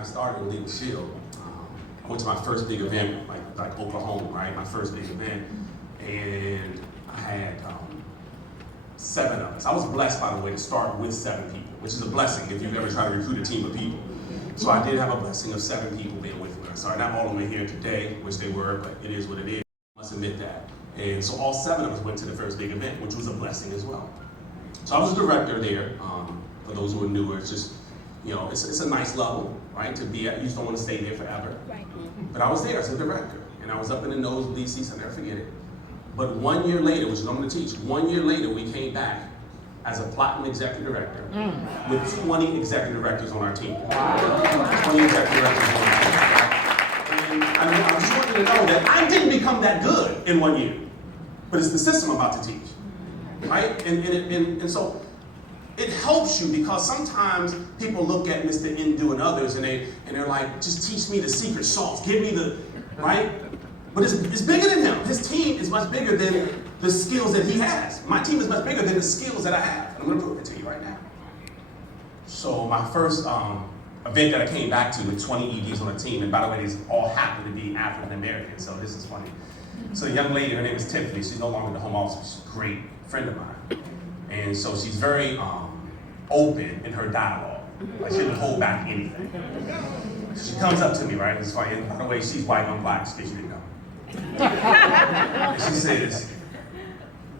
I started with Legal Shield, I went to my first big event, like Oklahoma, right? My first big event, and I had 7 of us. I was blessed, by the way, to start with 7 people, which is a blessing if you've ever tried to recruit a team of people. So I did have a blessing of 7 people being with me. Sorry, not all of them are here today, which they were, but it is what it is. I must admit that. And so all 7 of us went to the first big event, which was a blessing as well. So I was a director there. For those who are newer, it's just, you know, it's a nice level, right, to be at. You just don't want to stay there forever. Right. But I was there as a director, and I was up in the nosebleed seats, I'll never forget it. But 1 year later, which is what I'm going to teach, 1 year later we came back as a platinum executive director with 20 executive directors on our team. 20 executive directors on our team. And I just want you to know that I didn't become that good in 1 year, but it's the system I'm about to teach, right? And so it helps you, because sometimes people look at Mr. Indu and others and they're like, just teach me the secret sauce, give me the, right? But it's bigger than him. His team is much bigger than the skills that he has. My team is much bigger than the skills that I have. And I'm gonna prove it to you right now. So my first event that I came back to with 20 EDs on the team, and by the way, these all happen to be African American, so this is funny. So a young lady, her name is Tiffany, she's no longer in the home office, she's a great friend of mine. And so she's very open in her dialogue. Like, she doesn't hold back anything. She comes up to me, right? It's funny. And by the way, she's white, I'm black, in case you didn't know. And she says,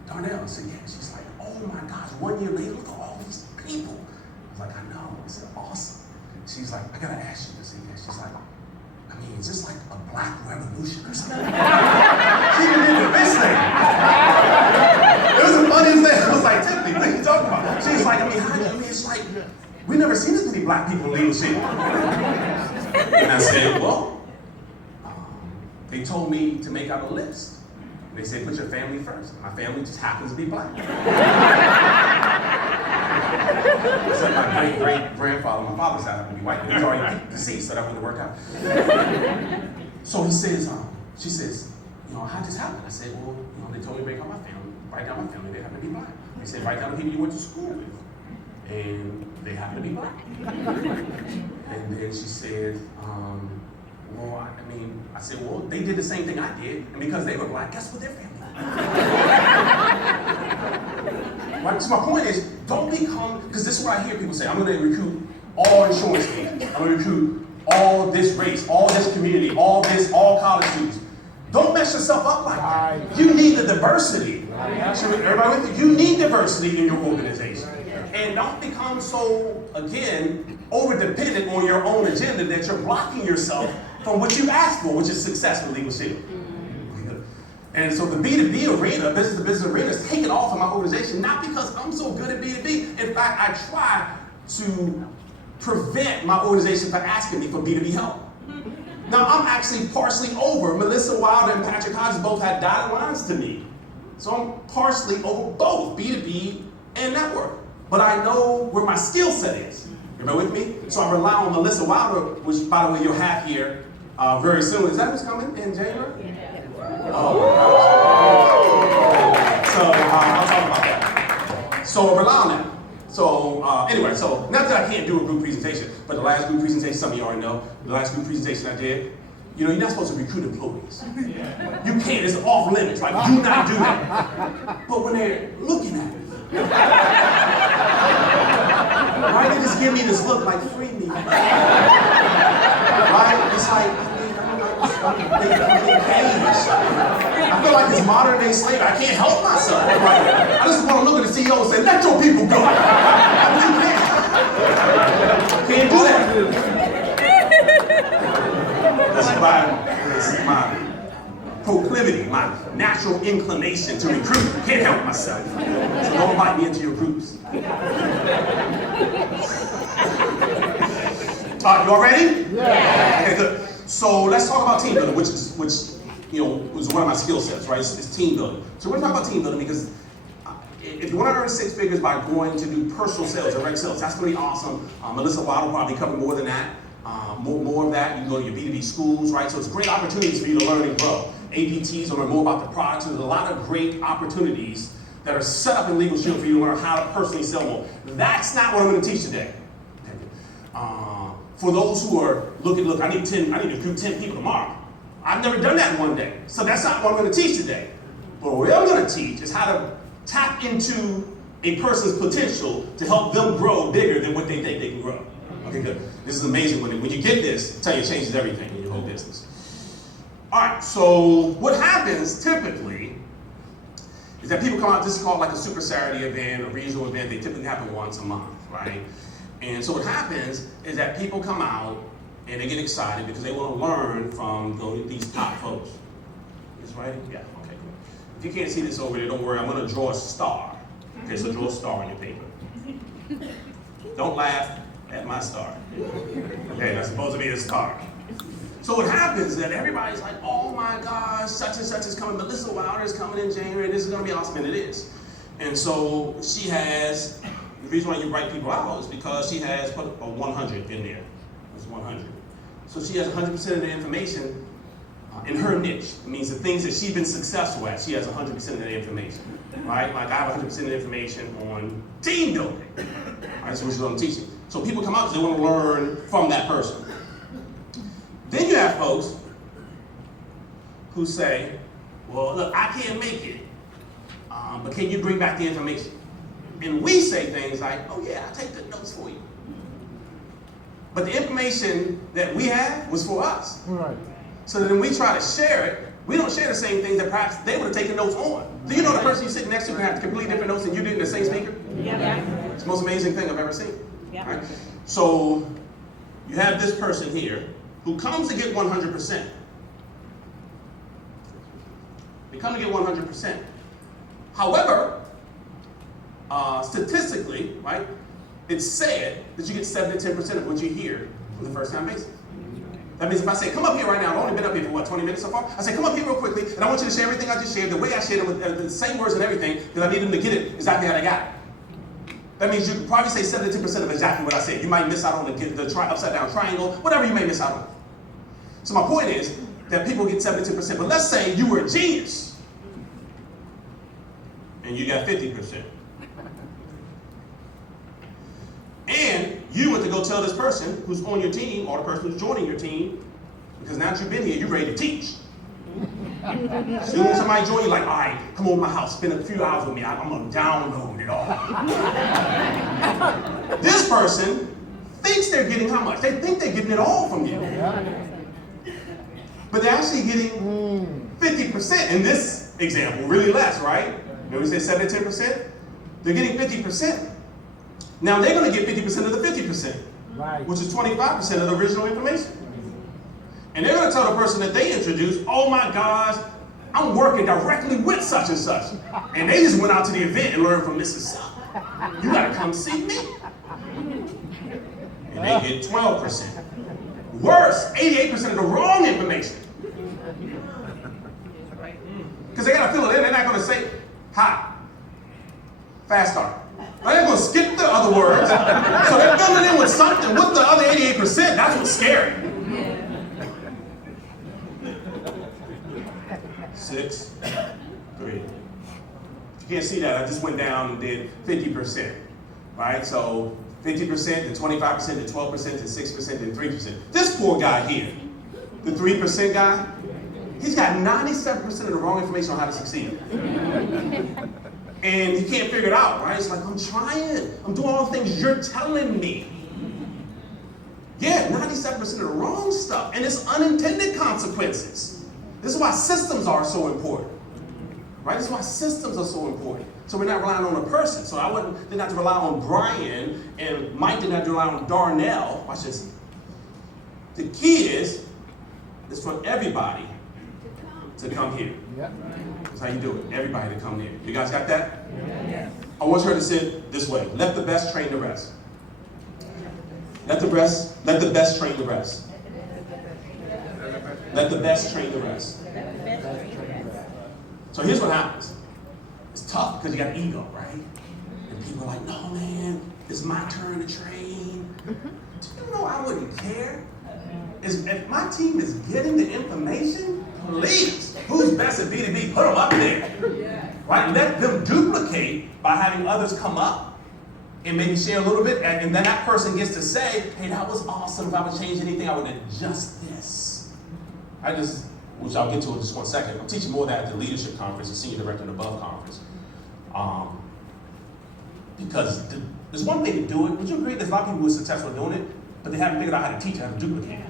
Darnell. I said, yeah. She's like, oh my gosh, 1 year later, look at all these people. I was like, I know. I said, awesome. She's like, I gotta ask you this. She's like, I mean, is this like a black revolution or something? She didn't even this thing. It was the funniest thing. I was like, Tiffany, what are you talking about? She's like, I mean, it's like, we never seen this many black people in leadership. And I said, well, they told me to make out a list. They said, put your family first. My family just happens to be black. Except my great-great-grandfather, my father's side happened to be white, but he's already deceased, so that wouldn't work out. So he says, she says, you know, how this happened? I said, well, you know, they told me to make out my family, write down my family, they happen to be black. They said, write down the people you went to school with, and they happen to be black. And then she said, well, I said, well, they did the same thing I did, and because they were black, guess what their family Right? So my point is, don't become, because this is what I hear people say, I'm going to recruit all insurance agents, I'm going to recruit all this race, all this community, all college students. Don't mess yourself up like that. You need the diversity. Everybody with you? You need diversity in your organization. And don't become so, again, over-dependent on your own agenda that you're blocking yourself from what you asked for, which is success with Legal Shield. And so the B2B arena, business-to-business arena, is taking off in my organization, not because I'm so good at B2B. In fact, I try to prevent my organization from asking me for B2B help. Now, I'm actually partially over. Melissa Wilder and Patrick Hodges both had dotted lines to me. So I'm partially over both B2B and network. But I know where my skill set is. Everybody with me? So I rely on Melissa Wilder, which, by the way, you'll have here very soon. Is that who's coming in January? Yeah. Oh my gosh. So I'll talk about that. So rely on that. So anyway, so not that I can't do a group presentation, but the last group presentation, some of you already know, the last group presentation I did, you know, you're not supposed to recruit employees. You can't, it's off limits, like do not do that. But when they're looking at it, right, they just give me this look like, free me. Right? It's like, I feel like it's modern day slavery. I can't help myself. Right? I just want to look at the CEO and say, let your people go. But you can't do that. That's my proclivity, my natural inclination to recruit. Can't help myself. So don't invite me into your groups. You all ready? Yeah. Okay, good. So let's talk about team building, which you know was one of my skill sets, right? It's team building. So we're going to talk about team building because if you want to earn 6 figures by going to do personal sales, direct sales, that's going to be awesome. Melissa Watt will probably cover more than that. More of that. You can go to your B2B schools, right? So it's great opportunities for you to learn and grow. APTs to learn more about the products. There's a lot of great opportunities that are set up in Legal Shield for you to learn how to personally sell more. That's not what I'm going to teach today. for those who are look, I need to recruit 10 people tomorrow. I've never done that in one day. So that's not what I'm going to teach today. But what I'm going to teach is how to tap into a person's potential to help them grow bigger than what they think they can grow. Okay, good. This is amazing. When you get this, I tell you, it changes everything in your whole business. All right, so what happens typically is that people come out, this is called like a super Saturday event, a regional event. They typically happen once a month, right? And so what happens is that people come out and they get excited because they want to learn from these top folks. Is right? Yeah, okay, cool. If you can't see this over there, don't worry, I'm going to draw a star. Okay, so draw a star on your paper. Don't laugh at my star. Okay, that's supposed to be a star. So what happens is that everybody's like, oh my gosh, such and such is coming, Melissa Wilder is coming in January, this is going to be awesome, and it is. And so she has, the reason why you write people out is because she has put a 100 in there. It's 100. So she has 100% of the information in her niche. It means the things that she's been successful at, she has 100% of the information, right? Like I have 100% of the information on team building, right? That's what I'm teaching. So people come out because they want to learn from that person. Then you have folks who say, well, look, I can't make it, but can you bring back the information? And we say things like, oh yeah, I'll take the notes for you. But the information that we have was for us. Right. So then we try to share it. We don't share the same things that perhaps they would have taken notes on. Do you know the person you're sitting next to have completely different notes than you did in the same speaker? Yeah. It's the most amazing thing I've ever seen. Yeah. Right? So you have this person here who comes to get 100%. They come to get 100%. However, statistically, right, it's said that you get 7 to 10% of what you hear from the first time basis. That means if I say, come up here right now, I've only been up here for what, 20 minutes so far? I say, come up here real quickly, and I want you to share everything I just shared, the way I shared it with the same words and everything, because I need them to get it exactly how they got it. That means you can probably say 7 to 10% of exactly what I said. You might miss out on the upside down triangle, whatever you may miss out on. So my point is that people get 7 to 10%, but let's say you were a genius, and you got 50%. And you went to go tell this person who's on your team or the person who's joining your team, because now that you've been here, you're ready to teach. So when somebody joins you, like, all right, come over to my house, spend a few hours with me, I'm going to download it all. This person thinks they're getting how much? They think they're getting it all from you. But they're actually getting 50% in this example, really less, right? Remember we said 7 to 10%? They're getting 50%. Now they're going to get 50% of the 50%, right, which is 25% of the original information. And they're going to tell the person that they introduced, oh my gosh, I'm working directly with such and such. And they just went out to the event and learned from Mrs. Suck. You got to come see me. And they get 12%. Worse, 88% of the wrong information. Because they got to fill it in. They're not going to say, hi, fast start. They're going to skip the other words. So they're filling in with something. What's the other 88%? That's what's scary. 6, 3. If you can't see that, I just went down and did 50%. Right? So 50%, then 25%, then 12%, then 6%, then 3%. This poor guy here, the 3% guy, he's got 97% of the wrong information on how to succeed. And he can't figure it out, right? It's like, I'm trying. I'm doing all the things you're telling me. Yeah, 97% of the wrong stuff. And it's unintended consequences. This is why systems are so important. Right? This is why systems are so important. So we're not relying on a person. So I didn't have to rely on Brian, and Mike didn't have to rely on Darnell. Watch this. The key is for everybody to come here. Yep. That's how you do it. Everybody to come here. You guys got that? Yes. I want her to sit this way. Let the best train the rest. Let the best train the rest. Let the best train the rest. So here's what happens. It's tough because you got ego, right? And people are like, no man, it's my turn to train. Do you know I wouldn't care? If my team is getting the information, please, who's best at B2B, put them up there. Right? Let them duplicate by having others come up and maybe share a little bit, and then that person gets to say, hey, that was awesome. If I would change anything, I would adjust this. Which I'll get to in just 1 second. I'm teaching more of that at the leadership conference, the senior director and above conference. Because there's one thing to do it. Would you agree there's a lot of people who are successful doing it, but they haven't figured out how to teach it, how to duplicate it.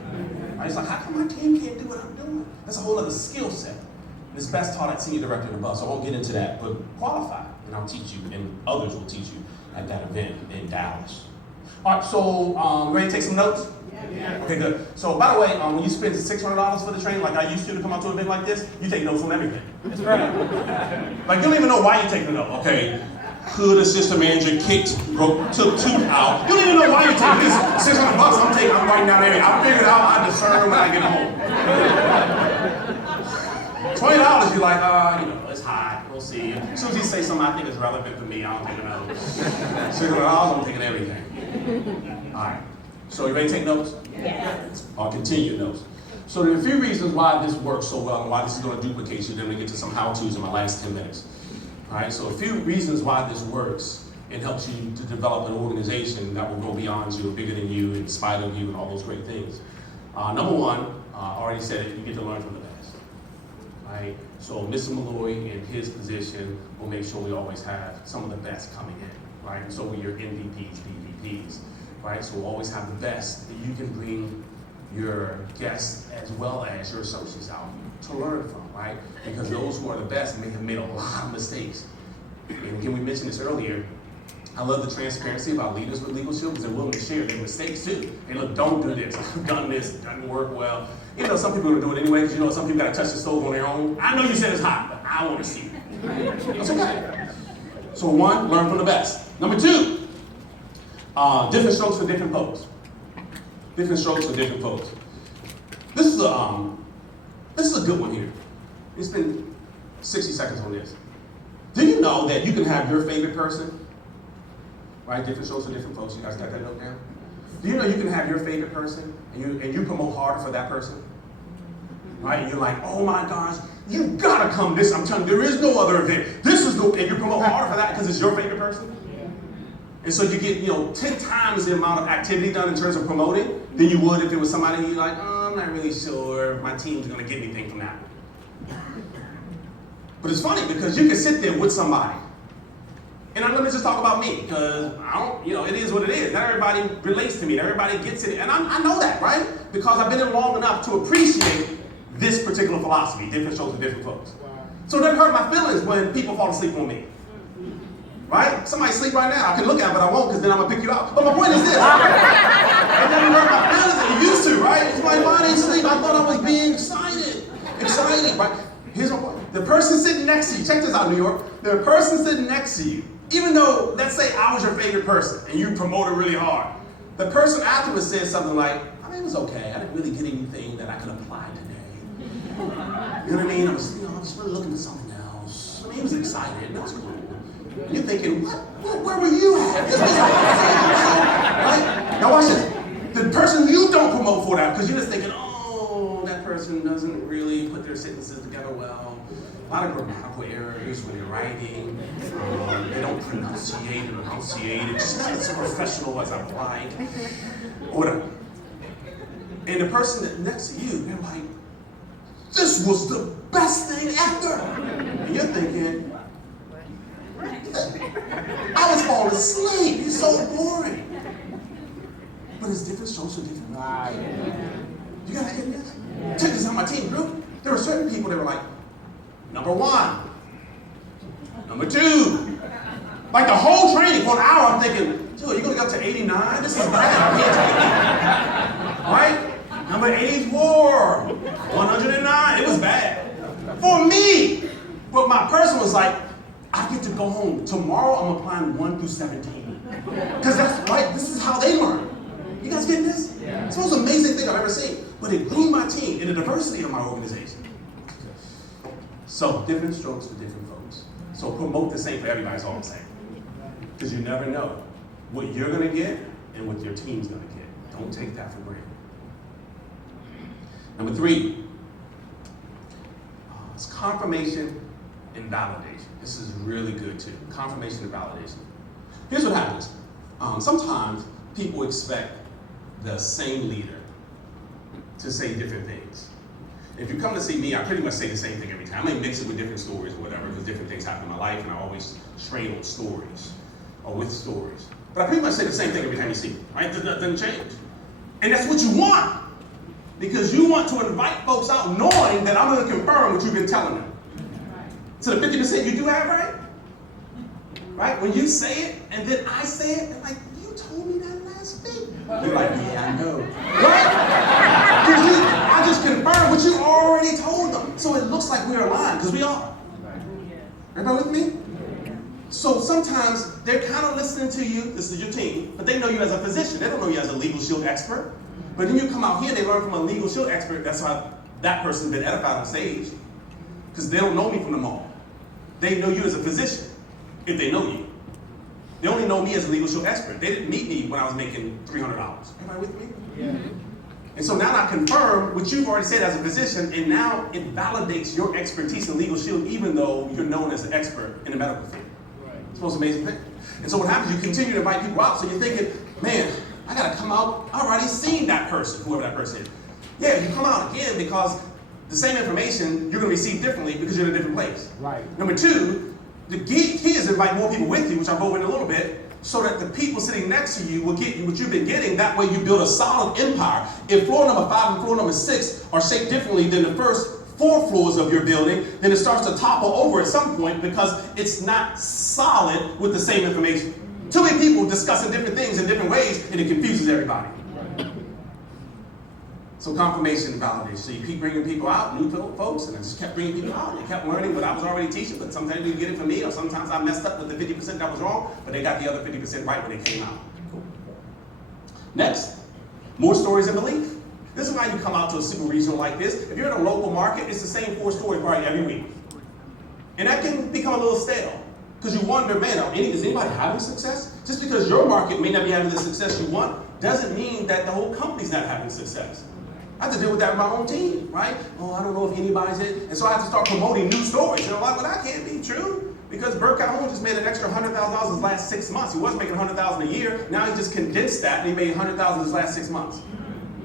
Right? It's like, how come my team can't do what I'm doing? That's a whole other skill set. And it's best taught at senior director and above, so I won't get into that, but qualify, and I'll teach you, and others will teach you at that event in Dallas. All right, so ready to take some notes? Yeah. Okay, good. So by the way, when you spend $600 for the training, like I used to come out to an event like this, you take notes on everything. That's right. Like you don't even know why you take the note. Okay, could assistant manager took tooth out. You don't even know why you take this $600. I'm writing down everything. I'll figure it out. I discern when I get home. $20, you're like, it's hot. We'll see. As soon as you say something I think is relevant for me, I don't take a note. $600, I'm taking everything. All right. So you ready to take notes? Yes. I'll continue notes. So there are a few reasons why this works so well and why this is going to duplicate you. Then we get to some how-tos in my last 10 minutes. All right, so a few reasons why this works and helps you to develop an organization that will go beyond you, bigger than you, in spite of you, and all those great things. Number one, I already said it, you get to learn from the best. Right? So Mr. Malloy in his position will make sure we always have some of the best coming in. Right? And so will your MVPs, DVPs. Right? So we'll always have the best that you can bring your guests as well as your associates out to learn from, right? Because those who are the best may have made a lot of mistakes. And again, we mentioned this earlier. I love the transparency about leaders with leadership because they're willing to share their mistakes too. Hey, look, don't do this. I've done this. It doesn't work well. You know, some people are going to do it anyway because some people got to touch the stove on their own. I know you said it's hot, but I want to see it. That's okay. So one, learn from the best. Number two, different strokes for different folks. Different strokes for different folks. This is a good one here. It's been 60 seconds on this. Do you know that you can have your favorite person? Right, different strokes for different folks. You guys got that note down? Do you know you can have your favorite person and you promote harder for that person? Right, and you're like, oh my gosh, you gotta come this. I'm telling you, there is no other event. This is and you promote harder for that because it's your favorite person? And so you get, 10 times the amount of activity done in terms of promoting than you would if it was somebody you're like, oh, I'm not really sure if my team's gonna get anything from that. But it's funny because you can sit there with somebody. And let me just talk about me, because it is what it is. Not everybody relates to me, not everybody gets it. And I know that, right? Because I've been in long enough to appreciate this particular philosophy, different strokes for different folks. So it doesn't hurt my feelings when people fall asleep on me. Right? Somebody sleep right now. I can look at it, but I won't because then I'm going to pick you out. But my point is this. It doesn't hurt my feelings that it used to, right? It's like, why didn't sleep? I thought I was being excited. Excited, right? Here's my point. The person sitting next to you, check this out, New York. The person sitting next to you, even though, let's say I was your favorite person and you promoted really hard, the person afterwards said something like, I mean, it was okay. I didn't really get anything that I could apply today. You know what I mean? I was really looking for something else. I mean, he was excited. That was cool. And you're thinking, where were you at? This was awesome, right? Now watch this. The person you don't promote for that, because you're just thinking, oh, that person doesn't really put their sentences together well. A lot of grammatical errors when they're writing. They don't pronunciate and enunciate. It's not as professional as I would like. Or whatever. And the person that next to you, they're like, this was the best thing ever. And you're thinking, I was falling asleep. It's so boring. But it's different strokes for different people. You gotta get this. Check this out, my team group. There were certain people that were like, number one, number two. Like the whole training for an hour, I'm thinking, dude, you're gonna get up to 89? This is bad. I can't take it. Right? Number 84, 109. It was bad. For me. But my person was like, I get to go home. Tomorrow I'm applying 1 through 17. Because that's right, this is how they learn. You guys getting this? Yeah. It's the most amazing thing I've ever seen. But it grew my team and the diversity of my organization. So different strokes for different folks. So promote the same for everybody, is all I'm saying. Because you never know what you're gonna get and what your team's gonna get. Don't take that for granted. Number three, it's confirmation and validation. This is really good too. Confirmation and validation. Here's what happens. Sometimes people expect the same leader to say different things. If you come to see me, I pretty much say the same thing every time. I may mix it with different stories or whatever, because different things happen in my life, and I always train on stories, or with stories. But I pretty much say the same thing every time you see me, right? That doesn't change. And that's what you want, because you want to invite folks out knowing that I'm going to confirm what you've been telling them. So the 50% you do have right? Right? When you say it, and then I say it, they're like, you told me that last week. You're like, yeah, I know. Right? Because I just confirmed what you already told them. So it looks like we're aligned, because we are. Everybody with me? So sometimes they're kind of listening to you, this is your team, but they know you as a physician. They don't know you as a legal shield expert. But then you come out here and they learn from a legal shield expert. That's why that person's been edified on stage. Because they don't know me from the mall. They know you as a physician, if they know you. They only know me as a legal shield expert. They didn't meet me when I was making $300. Everybody with me? Yeah. And so now I confirm what you've already said as a physician, and now it validates your expertise in legal shield, even though you're known as an expert in the medical field. Right. It's the most amazing thing. And so what happens, you continue to invite people out, so you're thinking, man, I gotta come out, I already seen that person, whoever that person is. Yeah, you come out again because the same information you're gonna receive differently because you're in a different place. Right. Number two, the key is to invite more people with you, which I'll go into a little bit, so that the people sitting next to you will get you what you've been getting. That way you build a solid empire. If floor number 5 and floor number 6 are shaped differently than the first 4 floors of your building, then it starts to topple over at some point because it's not solid with the same information. Too many people discussing different things in different ways, and it confuses everybody. So confirmation and validation. So you keep bringing people out, new folks, and I just kept bringing people out. They kept learning what I was already teaching, but sometimes they didn't get it from me, or sometimes I messed up with the 50% that was wrong, but they got the other 50% right when they came out. Cool. Next, more stories and belief. This is why you come out to a super regional like this. If you're in a local market, it's the same 4 stories probably every week. And that can become a little stale. Because you wonder, man, is anybody having success? Just because your market may not be having the success you want, doesn't mean that the whole company's not having success. I have to deal with that with my own team, right? Oh, I don't know if anybody's it. And so I have to start promoting new stories. And I'm like, well, that can't be true. Because Bert Calhoun just made an extra $100,000 his last 6 months. He was making $100,000 a year. Now he just condensed that and he made $100,000 his last 6 months.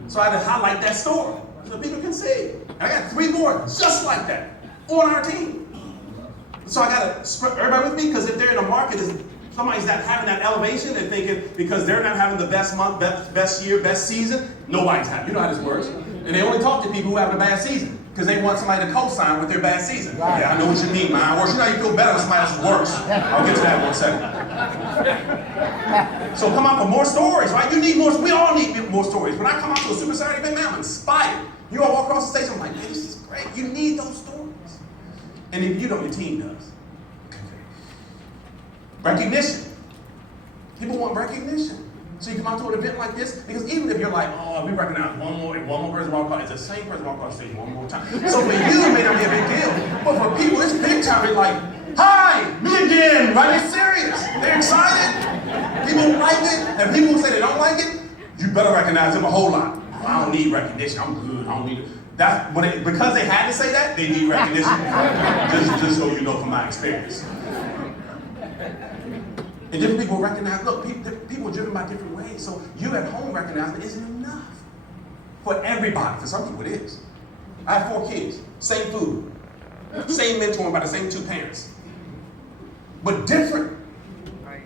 So I had to highlight that story so people can see. And I got 3 more just like that on our team. So I got to spread everybody with me, because if they're in a market, somebody's not having that elevation, they're thinking because they're not having the best month, best year, best season, nobody's having. You know how this works. And they only talk to people who have a bad season because they want somebody to co-sign with their bad season. Right. Yeah, I know what you mean, man. Or you know how you feel better when somebody else is worse. I'll get to that in 1 second. So come out for more stories, right? You need more. We all need more stories. When I come out to a Super Saturday event, man, I'm inspired. You all walk across the stage, I'm like, man, this is great. You need those stories. And if you don't, your team does. Recognition. People want recognition. So you come out to an event like this, because even if you're like, oh, we recognize one more person walk across, it's the same person walk across the stage one more time. So for you, it may not be a big deal. But for people, it's big time. They're like, hi, me again, right? They're serious. They're excited. People like it. And people who say they don't like it, you better recognize them a whole lot. Oh, I don't need recognition. I'm good. I don't need it. That's because they had to say that, they need recognition. just so you know from my experience. And different people recognize, look, people are driven by different ways. So you at home recognizing it isn't enough for everybody. For some people it is. I have 4 kids, same food, same mentoring by the same 2 parents, but different.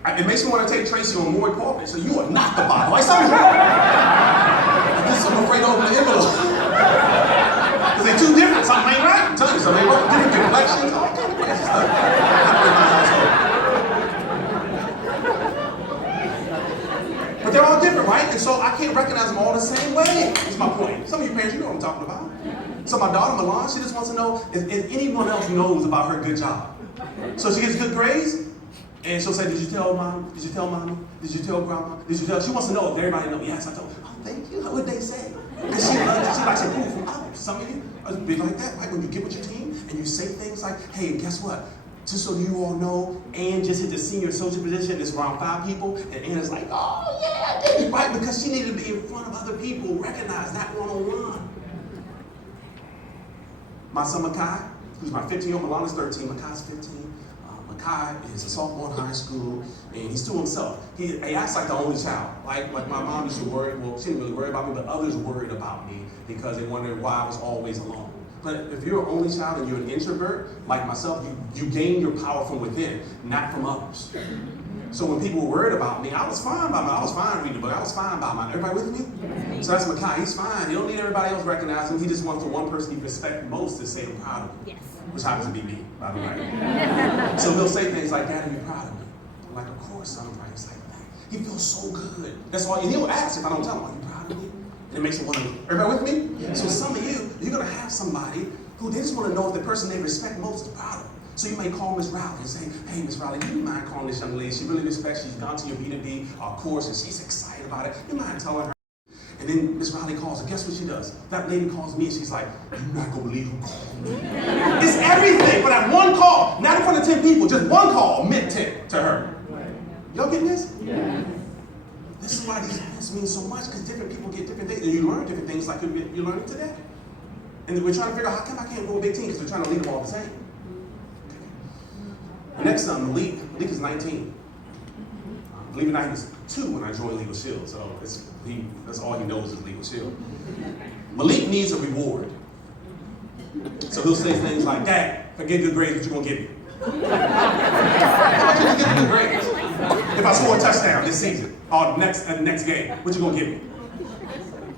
It makes me want to take Tracy on more important. So you are not the Bible. Like something's wrong. I'm afraid to open the envelope. Because they're too different. Something ain't right. I'm telling you something ain't right. Different complexions, all kinds of crazy stuff. Happened in my household. But they're all different, right? And so I can't recognize them all the same way. That's my point. Some of you parents, you know what I'm talking about. So my daughter, Milan, she just wants to know if anyone else knows about her good job. So she gets good grades, and she'll say, did you tell mom? Did you tell mommy? Did you tell grandma? Did you tell? She wants to know if everybody knows. Yes, I told her. Oh, thank you. What would they say? And she likes approval from others. Some of you are big like that, right? When you get with your team and you say things like, hey, guess what? Just so you all know, Ann just hit the senior associate position. It's around 5 people. And Ann is like, oh, yeah, I did. Right? Because she needed to be in front of other people, recognize that one-on-one. My son, Makai, who's my 15-year-old, Milana's 13, Makai's 15. Makai is a sophomore in high school, and he's to himself. He acts like the only child. Like my mom used to worry, well, she didn't really worry about me, but others worried about me because they wondered why I was always alone. But if you're an only child and you're an introvert, like myself, you gain your power from within, not from others. So when people were worried about me, I was fine reading the book, I was fine by mine. Everybody with me? So that's Makai, he's fine. He don't need everybody else recognizing him. He just wants the one person he respects most to say, I'm proud of you. Yes. Which happens to be me, by the way. So he'll say things like, Dad, are you proud of me? I'm like, of course, son, I'm proud. He's like, he feels so good. That's why, and he'll ask if I don't tell him, are you proud of me? And it makes him want to, everybody with me? Yeah. So some of you, you're going to have somebody who they just want to know if the person they respect most is proud of them. So you may call Miss Rowley and say, hey, Miss Rowley, do you mind calling this young lady? She really respects, she's gone to your B2B course and she's excited about it. You mind telling her? And then Miss Rowley calls her. Guess what she does? That lady calls me and she's like, you're not going to believe who called me. It's everything for that one call. Not in front of 10 people, just one call meant 10 to her. Y'all getting this? Yeah. This is why these events mean so much, because different people get different things, and you learn different things like you're learning today. And we're trying to figure out how come I can't grow a big team, because we're trying to lead them all the same. The next son, Malik is 19. Believe it or not, he was 2 when I joined Legal Shield, so that's all he knows is Legal Shield. Malik needs a reward. So he'll say things like, Dad, if I get good grades, what you gonna give me? How much you gonna give me good grades? If I score a touchdown this season, or next game, what you gonna give me?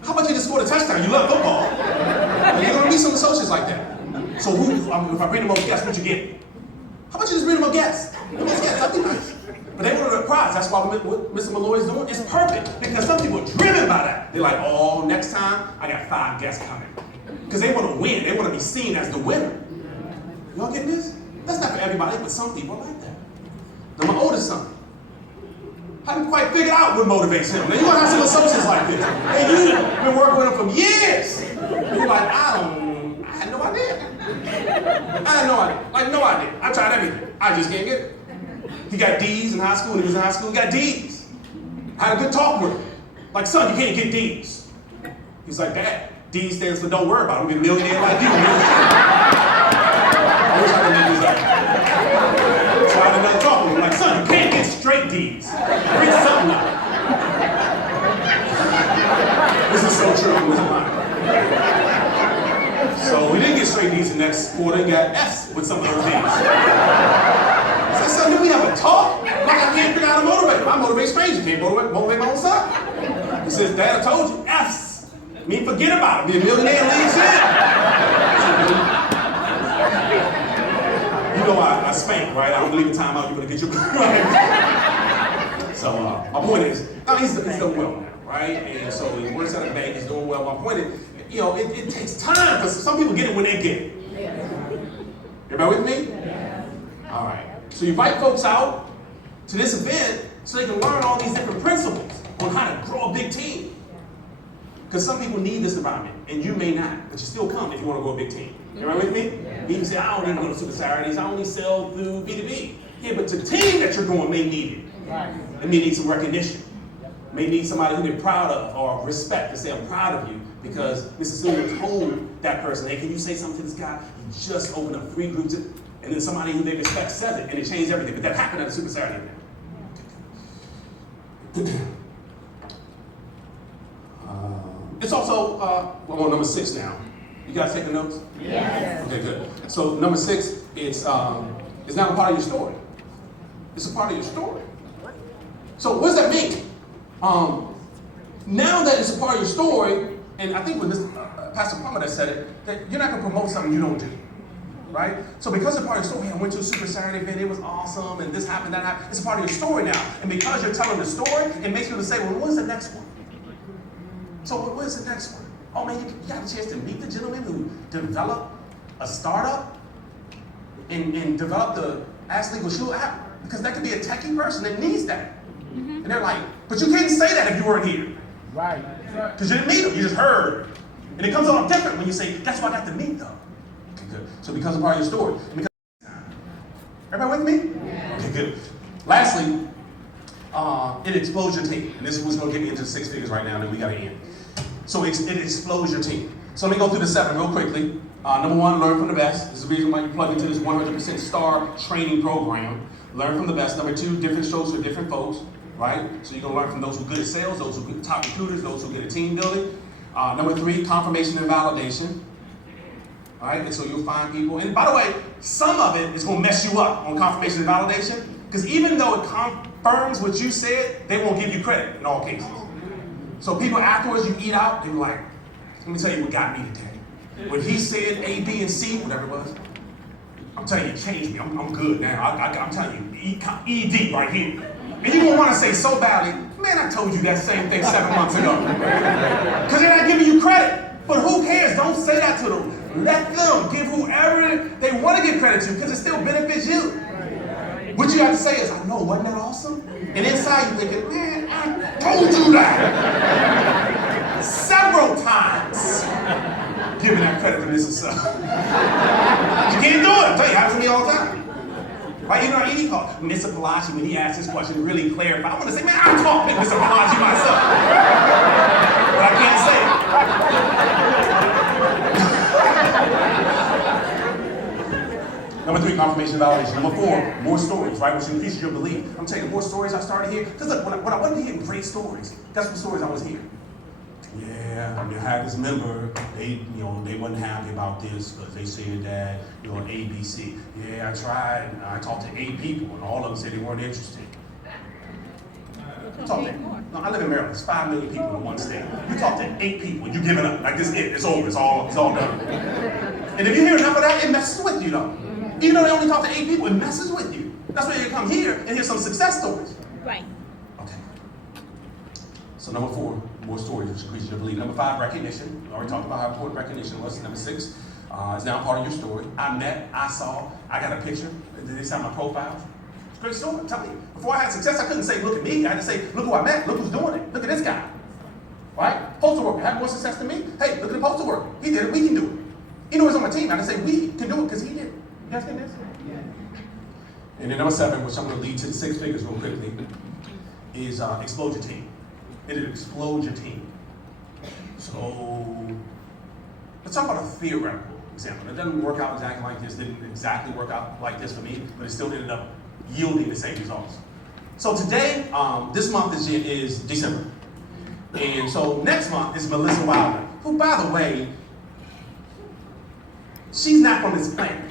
How about you just scored a touchdown? You love football. You're gonna meet some associates like that. So if I bring them over guests, what you get? How about you just bring them a guest? That'd be nice. But they wanted a prize. That's why what Mr. Malloy is doing is perfect. Because some people are driven by that. They're like, oh, next time I got 5 guests coming. Because they want to win. They want to be seen as the winner. Y'all get this? That's not for everybody, but some people are like that. Now my oldest son, I haven't quite figured out what motivates him. Now you're gonna have some associates like this. And you've been working with him for years. And you're like, I had no idea. No idea. I tried everything. I just can't get it. He got D's in high school. When he was in high school, he got D's. I had a good talk with him. Like, son, you can't get D's. He's like, Dad, D stands for don't worry about it. I'm gonna be a millionaire like you. I wish I could make this up. So I had another talk with him. Like, son, you can't get straight D's. Bring something up. This is so true. It wasn't mine. So we didn't get straight D's the next quarter. He got F's with some of those D's. I said, son, did we have a talk? Like, I can't figure out how to motivate him. I motivate strangers. Can't motivate my own son. He says, Dad, I told you, F's. I mean, forget about it. Be a millionaire and leave shit. You know I spank, right? I don't believe in time out. You better get your right. So my point is, now he's doing well now, right? And so he works at a bank. He's doing well. My point is, it takes time because some people get it when they get it. Everybody with me? Yeah. All right. So you invite folks out to this event so they can learn all these different principles on how to grow a big team. Because some people need this environment, and you may not, but you still come if you want to grow a big team. Everybody with me? Yeah. You can say, I don't even go to Super Saturdays, I only sell through B2B. Yeah, but the team that you're going may need it. Right. They may need some recognition. May need somebody who they're proud of or respect to say, I'm proud of you, because Mr. Silver told that person, hey, can you say something to this guy? He just opened up 3 groups, and then somebody who they respect says it, and it changed everything. But that happened at a Super Saturday event. It's also, I'm on number 6 now. You guys taking notes? Yes. Okay, good. So number 6, it's not a part of your story. It's a part of your story. So what does that mean? Now that it's a part of your story, and I think when this Pastor Palmer that said it, that you're not going to promote something you don't do, right? So because it's a part of your story, I went to a Super Saturday event, it was awesome, and this happened, that happened. It's a part of your story now. And because you're telling the story, it makes people say, well, what's the next one? So what is the next one? Oh man, you got a chance to meet the gentleman who developed a startup and developed the Ask Legal Shield app, because that could be a techie person that needs that. And they're like, but you can't say that if you weren't here. Right. Because you didn't meet them, you just heard. And it comes off different when you say, that's why I got to meet them. Okay, good. So it becomes a part of your story. Everybody with me? Yeah. Okay, good. Lastly, it explodes your team. And this is what's going to get me into 6 figures right now, and then we got to end. So it explodes your team. So let me go through the 7 real quickly. Number 1, learn from the best. This is the reason why you plug into this 100% star training program. Learn from the best. Number 2, different strokes for different folks, right? So you're gonna learn from those who are good at sales, those who are good top recruiters, those who are good at team building. Number 3, confirmation and validation. All right, and so you'll find people. And by the way, some of it is gonna mess you up on confirmation and validation, because even though it confirms what you said, they won't give you credit in all cases. So people afterwards, you eat out, they're like, let me tell you what got me today. When he said A, B, and C, whatever it was, I'm telling you, it changed me. I'm good now. I'm telling you, ED right here. And you won't want to say so badly, man, I told you that same thing 7 months ago. Because they're not giving you credit. But who cares? Don't say that to them. Let them give whoever they want to give credit to, because it still benefits you. What you have to say is, I know, wasn't that awesome? And inside you're thinking, man, I told you that. Several times. Giving that credit to Mrs. Sub. You can't do it. I'm telling you, it happens to me all the time. Right, even our ED call, Mr. Palachi, when he asked this question, really clarified. I'm gonna say, man, I talked to Mr. Palachi myself. But I can't say it. Number 3, confirmation and validation. Number 4, more stories, right? Which increases your belief. I'm telling you, the more stories I started here, because look, when I wasn't hearing great stories, that's what stories I was hearing. Yeah, I had this member, they wasn't happy about this because they said that, A, B, C. Yeah, I tried, I talked to 8 people and all of them said they weren't interested. I live in Maryland, there's 5 million people in one state. You talk to 8 people and you give it up, like this is it, it's over, it's all done. And if you hear enough of that, it messes with you though. Even though they only talk to 8 people, it messes with you. That's why you come here and hear some success stories. Right. Okay. So number 4, more stories, which increases your belief. Number 5, recognition. We already talked about how important recognition was. Number 6, is now part of your story. I saw, I got a picture. They saw my profile. It's a great story, I'm telling you. Before I had success, I couldn't say, look at me. I had to say, look who I met, look who's doing it. Look at this guy. Right? Postal worker, had more success than me. Hey, look at the postal worker. He did it, we can do it. He knew he was on my team. I had to say, we can do it because he did it. You guys get this? Yeah. And then number 7, which I'm going to lead to the 6 figures real quickly, is explode your team. It'll explode your team. So, let's talk about a theoretical example. It doesn't work out exactly like this, didn't exactly work out like this for me, but it still ended up yielding the same results. So today, this month is December. And so next month is Melissa Wilder, who, by the way, she's not from this planet.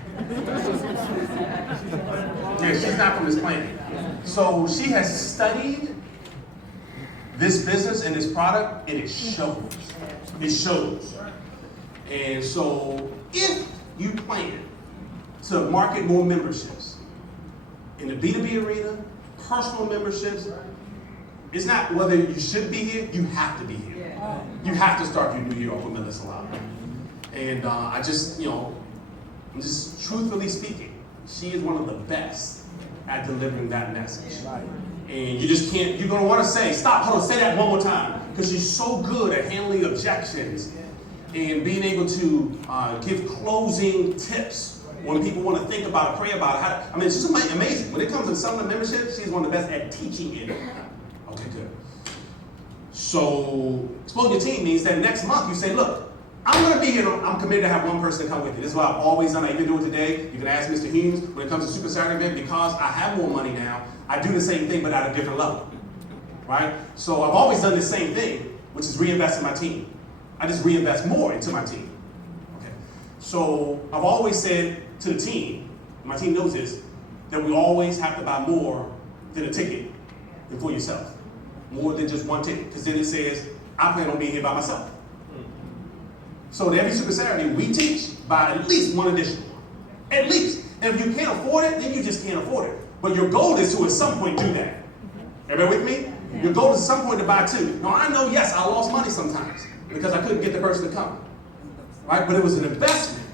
Yeah, she's not from this planet. So she has studied this business and this product, and it shows. It shows. And so if you plan to market more memberships in the B2B arena, personal memberships, it's not whether you should be here, you have to be here. You have to start your new year off with Melissa Wilder. And I'm just truthfully speaking, she is one of the best at delivering that message. And you just can't, you're gonna wanna say, stop, hold on, say that one more time. Because she's so good at handling objections and being able to give closing tips when people wanna think about it, pray about it. It's just amazing. When it comes to selling a membership, she's one of the best at teaching it. Okay, good. So, explode your team means that next month you say, look, I'm going to be here, I'm committed to have one person come with you. This is what I've always done. I even do it today. You can ask Mr. Humes when it comes to Super Saturday event, because I have more money now, I do the same thing but at a different level. Right? So I've always done the same thing, which is reinvest in my team. I just reinvest more into my team. Okay. So I've always said to the team, my team knows this, that we always have to buy more than a ticket than for yourself. More than just one ticket. Because then it says, I plan on being here by myself. So at every Super Saturday, we teach by at least one additional. At least. And if you can't afford it, then you just can't afford it. But your goal is to at some point do that. Everybody with me? Your goal is at some point to buy 2. Now I know, yes, I lost money sometimes because I couldn't get the person to come. Right? But it was an investment.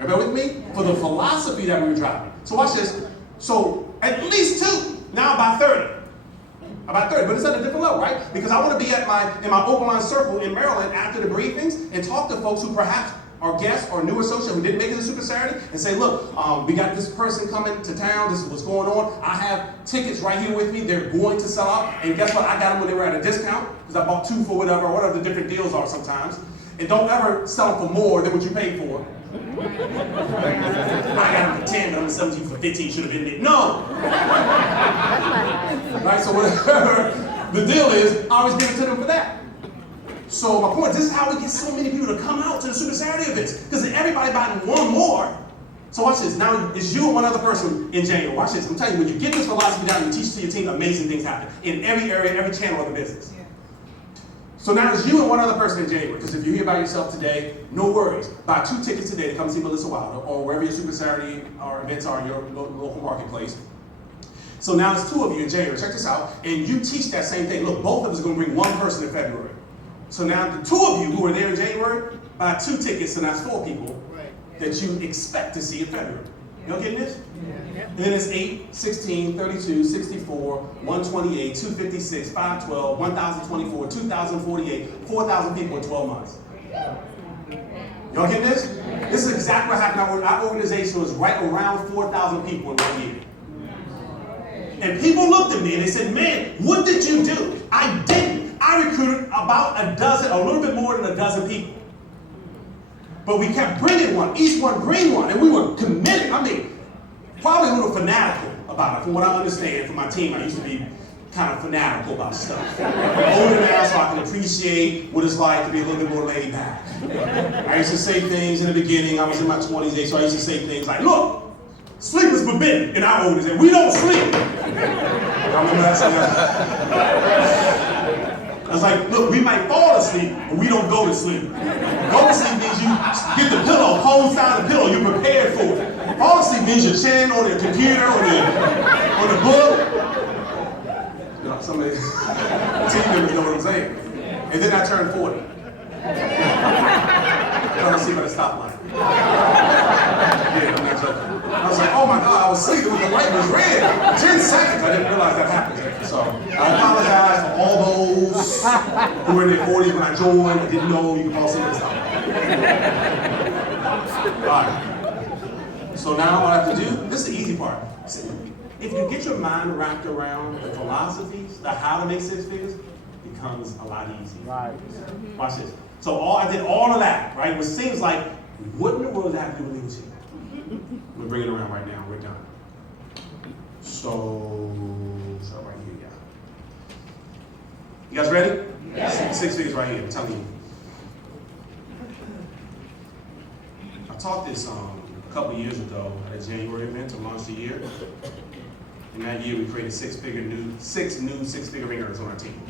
Everybody with me? For the philosophy that we were driving. So watch this. So at least 2. Now I buy 30. About 30, but it's at a different level, right? Because I want to be in my open line circle in Maryland after the briefings and talk to folks who perhaps are guests or new associates who didn't make it to Super Saturday and say, look, we got this person coming to town, this is what's going on. I have tickets right here with me, they're going to sell out, and guess what? I got them when they were at a discount because I bought 2 for whatever the different deals are sometimes. And don't ever sell them for more than what you paid for. I got them for 10, but I'm selling you for 15, should have been there. No! Right, so whatever the deal is, I always give it to them for that. So my point, this is how we get so many people to come out to the Super Saturday events. Because everybody buying one more. So watch this, now it's you and one other person in January. Watch this, I'm telling you, when you get this philosophy down and you teach it to your team, amazing things happen. In every area, every channel of the business. So now it's you and one other person in January, because if you're here by yourself today, no worries. Buy 2 tickets today to come see Melissa Wilder, or wherever your Super Saturday or events are in your local marketplace. So now it's 2 of you in January, check this out, and you teach that same thing. Look, both of us are going to bring 1 person in February. So now the 2 of you who are there in January, buy 2 tickets, and that's 4 people that you expect to see in February. Y'all getting this? Yeah. And then it's 8, 16, 32, 64, 128, 256, 512, 1,024, 2,048, 4,000 people in 12 months. Y'all getting this? This is exactly what happened. Our organization was right around 4,000 people in 1 year. And people looked at me and they said, man, what did you do? I didn't. I recruited about a little bit more than a dozen people. But we kept bringing one, each one bring one, and we were committed. I mean, probably a little fanatical about it. From what I understand from my team, I used to be kind of fanatical about stuff. I'm older now, so I can appreciate what it's like to be a little bit more laid back. I used to say things in the beginning, I was in my 20s, so I used to say things like, look, sleep is forbidden in our organization. We don't sleep. Y'all remember that? I was like, look, we might fall asleep, but we don't go to sleep. Go to sleep means you get the pillow, coincide the pillow, you're prepared for it. Fall asleep means your chin on the computer, on the book. You know, some of the team members know what I'm saying. And then I turned 40. I fell asleep at a stoplight. Yeah, I'm not joking. I was like, oh my God, I was sleeping when the light was red. 10 seconds, I didn't realize that happened. So I apologize for all those who were in their 40s when I joined and didn't know you could fall asleep at a stoplight. All right. So now what I have to do, this is the easy part. If you get your mind wrapped around the philosophies, the how to make 6 figures, it becomes a lot easier. Right. Watch this. So I did all of that, right? Which seems like, what in the world does that have to do with leadership? We're bringing it around right now. We're done. So right here, yeah. You guys ready? Yeah. 6 figures right here, I'm telling you. I taught this a couple of years ago at a January event to launch the year. And that year we created 6 new 6-figure earners on our team.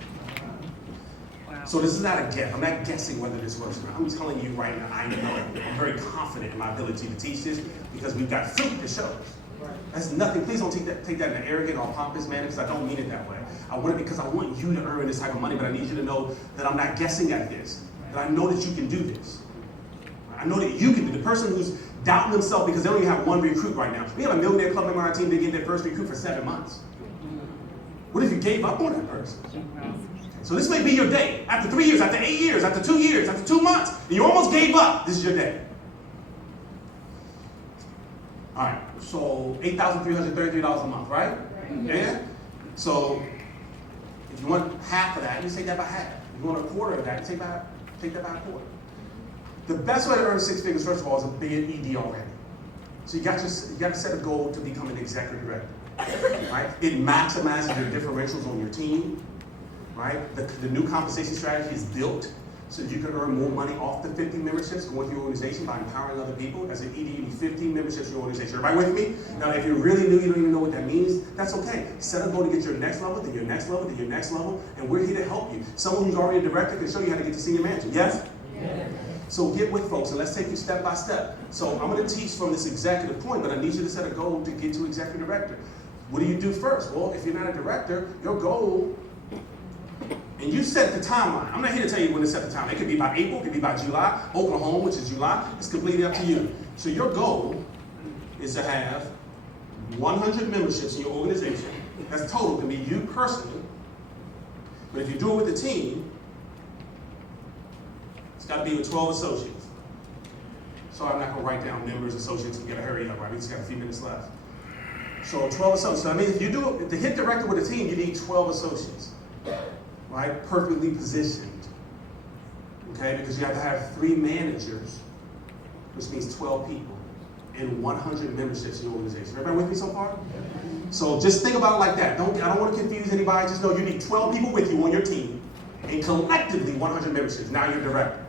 Wow. So this is not a guess. I'm not guessing whether this works or not. I'm telling you right now, I know it. I'm very confident in my ability to teach this because we've got fruit to show. That's nothing. Please don't take that in an arrogant or pompous manner because I don't mean it that way. I want it because I want you to earn this type of money, but I need you to know that I'm not guessing at this. That I know that you can do this. I know that you can do. The person who's doubting themselves because they don't even have 1 recruit right now. We have a millionaire club member on our team that get their first recruit for 7 months. What if you gave up on that person? So this may be your day. After 3 years, after 8 years, after 2 years, after 2 months, and you almost gave up, this is your day. All right, so $8,333 a month, right? Yeah? So if you want half of that, you take that by half. If you want a quarter of that, you take that by a quarter. The best way to earn 6 figures, first of all, is to be an ED already. So you got to set a goal to become an executive director, right? It maximizes your differentials on your team, right? The new compensation strategy is built so that you can earn more money off the 50 memberships going through your organization by empowering other people. As an ED, you need 15 memberships in your organization. Everybody with me? Now, if you're really new, you don't even know what that means, that's okay. Set a goal to get your next level, then your next level, then your next level, and we're here to help you. Someone who's already a director can show you how to get to senior manager. Yes? Yes. So get with folks and let's take you step by step. So I'm going to teach from this executive point, but I need you to set a goal to get to executive director. What do you do first? Well, if you're not a director, your goal, and you set the timeline. I'm not here to tell you when to set the timeline. It could be by April, it could be by July, Oklahoma, which is July. It's completely up to you. So your goal is to have 100 memberships in your organization. That's total. It can be you personally. But if you do it with the team, it's got to be with 12 associates. So I'm not going to write down members, associates, we got to hurry up, right? We just got a few minutes left. So 12 associates. So I mean, if you do it, to hit director with a team, you need 12 associates, right? Perfectly positioned. okay? Because you have to have 3 managers, which means 12 people, and 100 memberships in your organization. Everybody with me so far? So just think about it like that. I don't want to confuse anybody. Just know you need 12 people with you on your team, and collectively 100 memberships. Now you're director.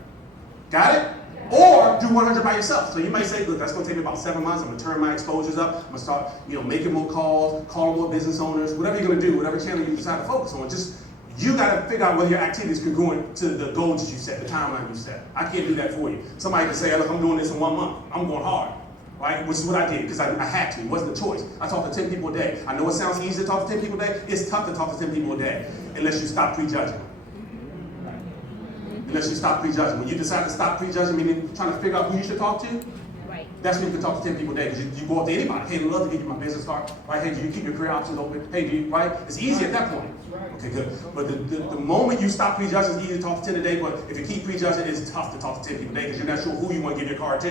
Got it? Or do 100 by yourself. So you might say, look, that's going to take me about 7 months. I'm going to turn my exposures up. I'm going to start, making more calls, calling more business owners, whatever you're going to do, whatever channel you decide to focus on. Just, you got to figure out whether your activities can go into the goals that you set, the timeline you set. I can't do that for you. Somebody can say, look, I'm doing this in 1 month. I'm going hard, right? Which is what I did because I had to. It wasn't a choice. I talked to 10 people a day. I know it sounds easy to talk to 10 people a day. It's tough to talk to 10 people a day unless you stop prejudging. Unless you stop prejudging. When you decide to stop prejudging, meaning trying to figure out who you should talk to, right, that's when you can talk to 10 people a day, because you go up to anybody. Hey, I'd love to give you my business card. Right? Hey, do you keep your career options open? Hey, do you, right? It's easy at that point. Okay, good. But the moment you stop prejudging, it's easy to talk to 10 a day, but if you keep prejudging, it's tough to talk to 10 people a day, because you're not sure who you want to give your card to,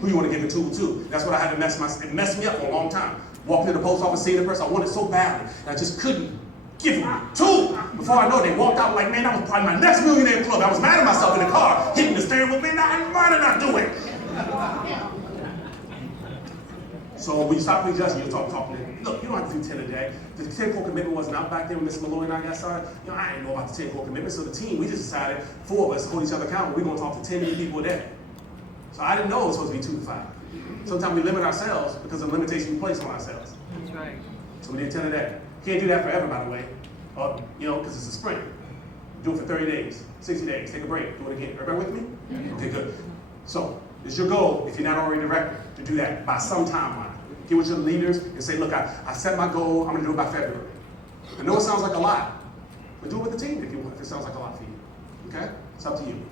who you want to give a tool to. That's what I had to it messed me up for a long time. Walking to the post office, seeing the person I wanted so badly, and I just couldn't give them two. Before I know it, they walked out like, man, that was probably my next millionaire club. I was mad at myself in the car, hitting the steering wheel, man, why did I do it? So when you stop prejudging, you'll talking to them. Look, you don't have to do 10 a day. The 10 core commitment wasn't out back there when Mr. Malloy and I got started. I didn't know about the 10 core commitment. So the team, we just decided, 4 of us hold each other accountable. We're going to talk to 10 new people a day. So I didn't know it was supposed to be 2 to 5. Sometimes we limit ourselves because of the limitation we place on ourselves. That's right. So we did 10 a day. Can't do that forever, by the way. Because it's a sprint. Do it for 30 days, 60 days, take a break, do it again. Everybody with me? Okay, good. So it's your goal, if you're not already director, to do that by some timeline. Get with your leaders and say, look, I set my goal, I'm gonna do it by February. I know it sounds like a lot, but do it with the team if you want, if it sounds like a lot for you. Okay? It's up to you.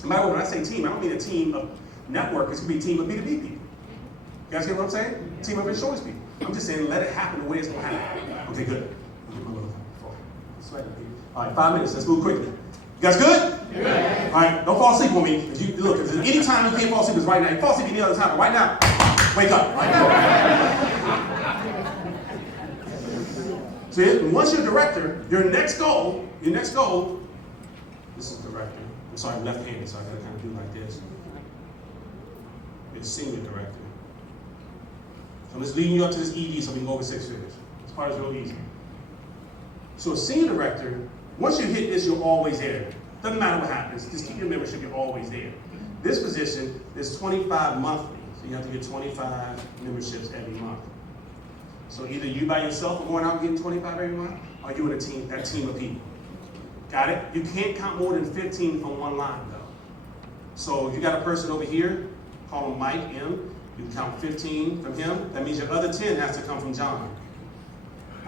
And by the way, when I say team, I don't mean a team of networkers, it could be a team of B2B people. You guys get what I'm saying? Team of insurance people. I'm just saying let it happen the way it's gonna happen. Okay, good. All right, 5 minutes. Let's move quickly. You guys good? Yeah. All right, don't fall asleep on me. Look, if there's any time you can't fall asleep, it's right now. You fall asleep any other time, but right now, wake up. All right, so once you're director, your next goal, this is director. I'm sorry, I'm left-handed, so I gotta kind of do it like this. It's senior director. So I'm just leading you up to this ED so we can go over 6 figures. This part is real easy. So a senior director, once you hit this, you're always there. Doesn't matter what happens, just keep your membership, you're always there. This position is 25 monthly, so you have to get 25 memberships every month. So either you by yourself are going out and getting 25 every month, or you in a team, that team of people. Got it? You can't count more than 15 from one line though. So if you got a person over here, call him Mike M, you can count 15 from him, that means your other 10 has to come from John.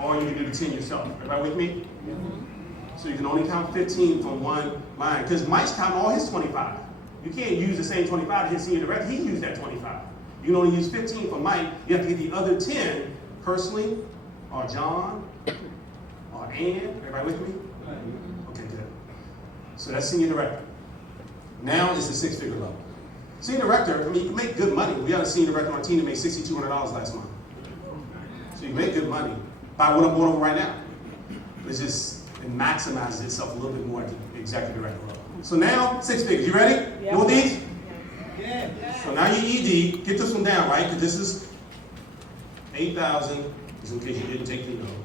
Or you can do the 10 yourself. Everybody with me? So you can only count 15 from one line. Because Mike's counting all his 25. You can't use the same 25 to his senior director. He used that 25. You can only use 15 from Mike. You have to get the other 10 personally, or John, or Ann. Everybody with me? Okay, good. So that's senior director. Now is the 6-figure level. Senior director, I mean, you can make good money. We had a senior director on our team that made $6,200 last month. So you make good money by what I'm going over right now. It maximizes itself a little bit more at the executive director level. So now, 6 figures. You ready? Yep. You want these? Yeah. So now your ED, get this one down, right? Because this is 8,000, just in case you didn't take the note.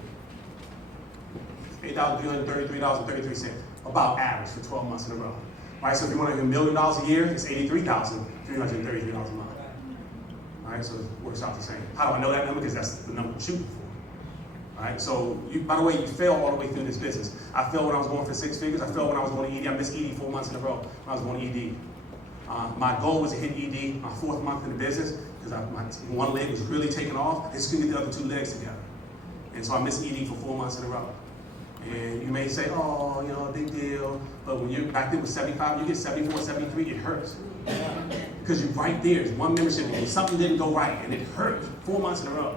$8,333.33, about average for 12 months in a row. Right, so if you want to get $1 million a year, it's $83,333 a month. All right, so it works out the same. How do I know that number? Because that's the number I'm shooting for. All right, so by the way, you fail all the way through this business. I failed when I was going for 6 figures. I failed when I was going to ED. I missed ED 4 months in a row when I was going to ED. My goal was to hit ED my 4th month in the business because my one leg was really taking off. I just couldn't get the other 2 legs together. And so I missed ED for 4 months in a row. And you may say, oh, big deal. But when you're back there with 75, you get 74, 73, it hurts. Because you're right there. It's one membership and something didn't go right and it hurt 4 months in a row.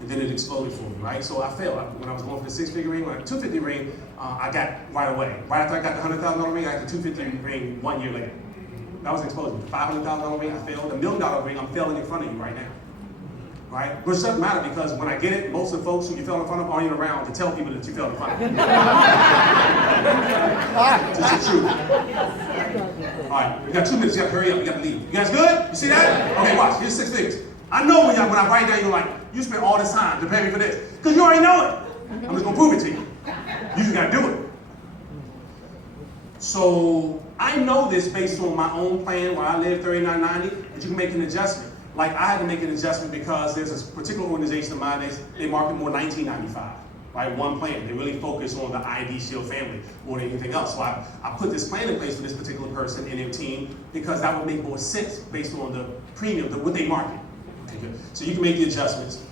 And then it exploded for me, right? So I failed. When I was going for the 6-figure ring, when I 250 ring, I got right away. Right after I got the $100,000 ring, I got the 250 ring 1 year later. That was an explosion. The $500,000 ring, I failed. The $1 million ring, I'm failing in front of you right now. Right? Which doesn't matter because when I get it, most of the folks who you fell in front of aren't even around to tell people that you fell in front of. Just the truth. All right, we got 2 minutes. You got to hurry up. You got to leave. You guys good? You see that? Okay, watch. Here's 6 figures. I know when I write down, you're like, you spent all this time to pay me for this. Because you already know it. I'm just going to prove it to you. You just got to do it. So I know this based on my own plan where I live, 3990, that you can make an adjustment. Like I had to make an adjustment because there's a particular organization of mine, they market more 1995. Right, one plan. They really focus on the ID Shield family more than anything else. So I put this plan in place for this particular person and their team because that would make more sense based on the premium, what they market. Okay, so you can make the adjustments.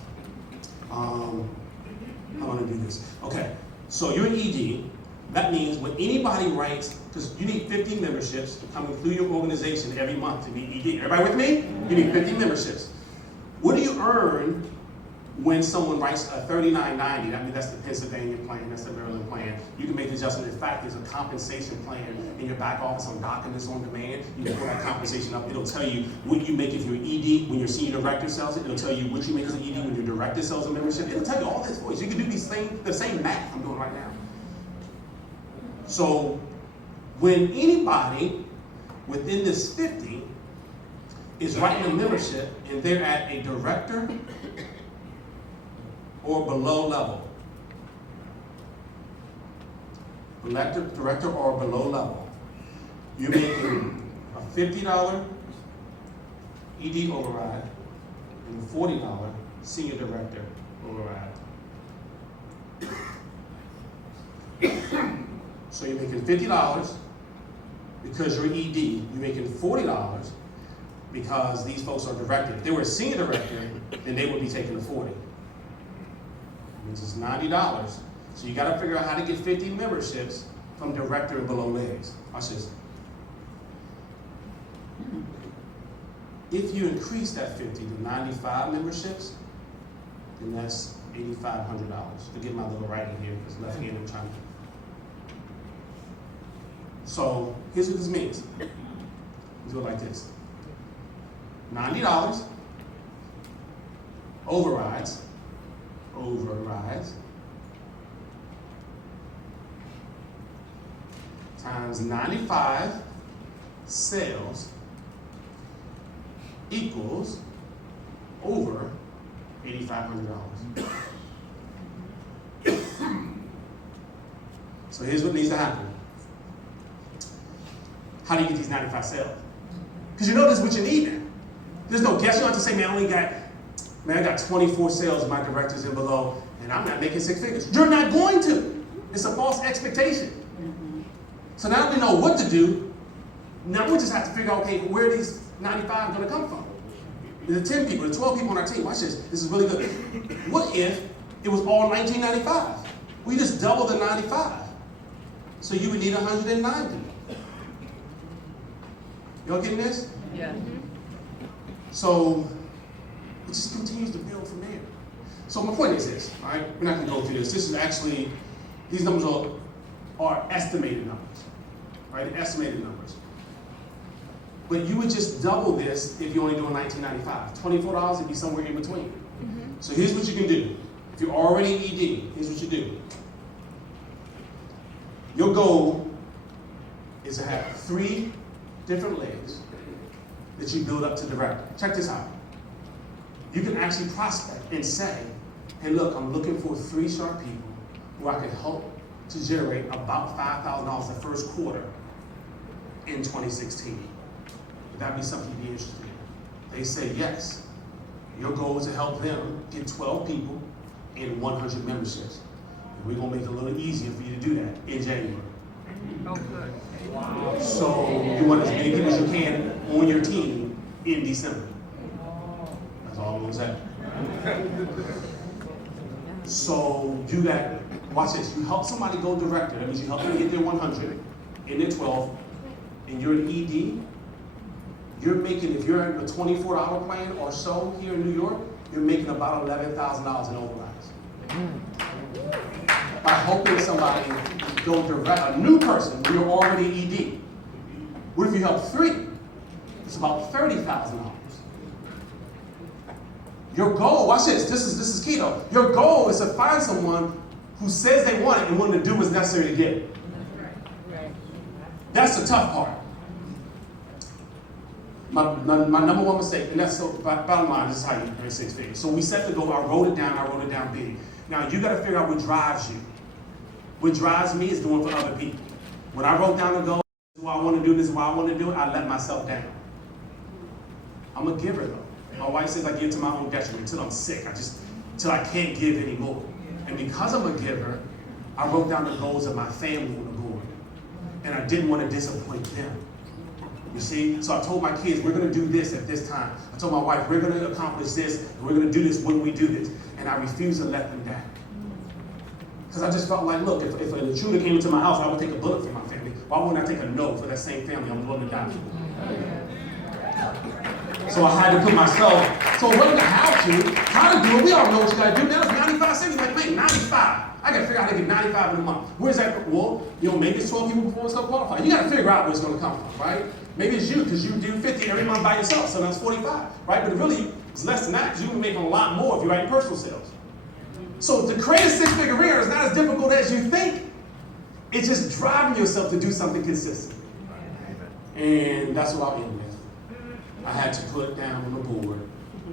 I want to do this. Okay, so you're an ED. That means when anybody writes, because you need 50 memberships to come through your organization every month to be ED. Everybody with me? You need 50 memberships. What do you earn when someone writes a 3990? I mean, that's the Pennsylvania plan, that's the Maryland plan. You can make the adjustment. In fact, there's a compensation plan in your back office on documents on demand. You can pull that compensation up. It'll tell you what you make if you're ED, when your senior director sells it. It'll tell you what you make as an ED when your director sells a membership. It'll tell you all this for you. So you can do the same math I'm doing right now. So when anybody within this 50 is writing a membership and they're at a director or below level, director or below level, you're making a $50 ED override and a $40 senior director override. So you're making $50 because you're ED. You're making $40 because these folks are director. If they were a senior director, then they would be taking the 40. Which is $90. So you got to figure out how to get 50 memberships from director and below legs. Watch this. If you increase that 50 to 95 memberships, then that's $8,500. To get my little writing here, because left hand I'm trying to. So here's what this means. Let's do it like this. $90 overrides times 95 sales equals over $8,500. So here's what needs to happen. How do you get these 95 sales? Because you know this is what you need now. There's no guess. You don't have to say, man, I got 24 sales of my directors and below, and I'm not making 6 figures. You're not going to. It's a false expectation. So now we know what to do. Now we just have to figure out, okay, where are these 95 going to come from? There's 10 people, there's 12 people on our team. Watch this. This is really good. What if it was all 1995? We just double the 95. So you would need 190. Y'all getting this? Yeah. So it just continues to build from there. So my point is this, all right? We're not going to go through this. This is actually, these numbers are estimated numbers, right? Estimated numbers. But you would just double this if you're only doing $19.95. $24 would be somewhere in between. Mm-hmm. So here's what you can do. If you're already ED, here's what you do. Your goal is to have 3 different legs that you build up to director. Check this out. You can actually prospect and say, hey, look, I'm looking for 3 sharp people who I can help to generate about $5,000 the first quarter in 2016. Would that be something you'd be interested in? They say yes. Your goal is to help them get 12 people and 100 memberships. And we're going to make it a little easier for you to do that in January. Oh, good. Wow. So you want as many people as you can on your team in December. That's all I'm going to say. So you got, watch this, you help somebody go director. That means you help them get their 100 and their 12, and you're an ED. You're making, if you're in a $24 plan or so here in New York, you're making about $11,000 in overrides. By helping somebody go direct, a new person, you're already ED. What if you help 3? It's about $30,000. Your goal, watch this, this is key though. Your goal is to find someone who says they want it and willing to do what's necessary to get it. That's the tough part. My number one mistake, and that's so, bottom line, this is how you earn six figures. So we set the goal, I wrote it down big. Now you gotta figure out what drives you. What drives me is doing for other people. When I wrote down the goal, this is what I wanna do, this is what I wanna do, I let myself down. I'm a giver though. My wife says I give to my own detriment until I'm sick, until I can't give anymore. And because I'm a giver, I wrote down the goals of my family on the board. And I didn't want to disappoint them. You see? So I told my kids, we're going to do this at this time. I told my wife, we're going to accomplish this, and we're going to do this when we do this. And I refused to let them down. Because I just felt like, look, if an intruder came into my house, I would take a bullet for my family. Why wouldn't I take a no for that same family I'm willing to die for? So I had to put myself, so it wasn't how to do it. We all know what you got to do. Now it's 95 cents. Like, wait, 95. I got to figure out how to get 95 in a month. Where's that? Well, maybe it's 12 people before it's going to qualify. You got to figure out where it's going to come from, right? Maybe it's you, because you do 50 every month by yourself, so that's 45, right? But really, it's less than that, because you can make a lot more if you write personal sales. So to create a six-figure earner is not as difficult as you think. It's just driving yourself to do something consistent. And that's what I'll end with. I had to put down on the board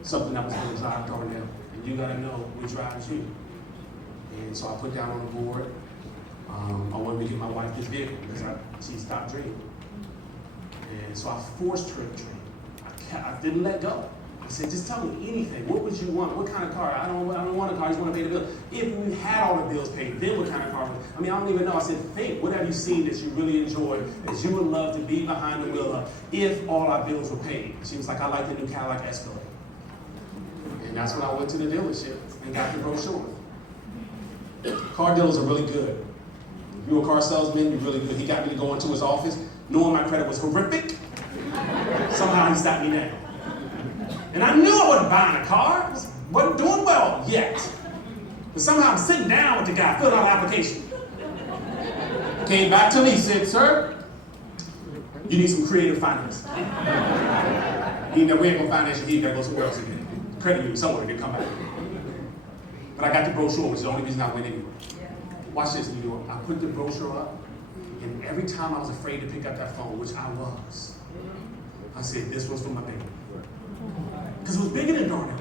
something that was going to drive Darnell. And you got to know what drives you. And so I put down on the board, I wanted to get my wife this vehicle because she stopped dreaming. And so I forced her to dream. I didn't let go. I said, just tell me anything. What would you want? What kind of car? I don't want a car. I just want to pay the bill. If we had all the bills paid, then what kind of car? I don't even know. I said, think. What have you seen that you really enjoy, that you would love to be behind the wheel of if all our bills were paid? She was like, I like the new Cadillac Escalade. And that's when I went to the dealership and got the brochure. Car dealers are really good. If you're a car salesman, you're really good. He got me to go into his office, knowing my credit was horrific. Somehow he sat me down. And I knew I wasn't buying a car. I wasn't doing well yet. But somehow I'm sitting down with the guy, filling out an application. Came back to me, he said, sir, you need some creative finance. We ain't gonna finance you, he gotta go somewhere else again. Credit union, somewhere, then come back. But I got the brochure, which is the only reason I went anywhere. Watch this, New York. I put the brochure up, and every time I was afraid to pick up that phone, which I was, I said, this one's for my baby. Because it was bigger than Darnell,